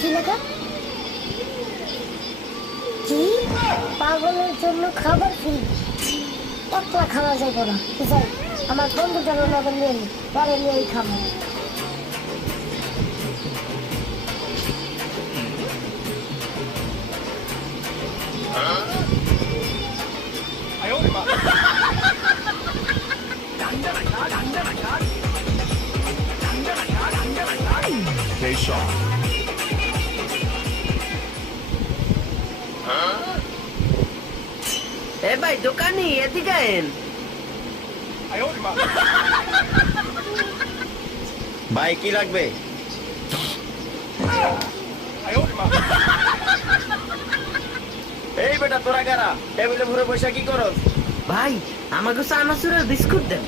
কি লেখা? কি? পাগলের জন্য খাবার ফ্রি? একলা খাওয়া যাইব না, যাই আমার বন্ধুটার নগর নিয়ে নি, পরে নিয়েই খাবো। এ ভাই দোকানি এদিকে আইন। ভাই কি লাগবে? এই বেটা তোরা কারা টেবিলে ঘুরে বসে কি করস? ভাই আমাকে চানাচুরের বিস্কুট দেন।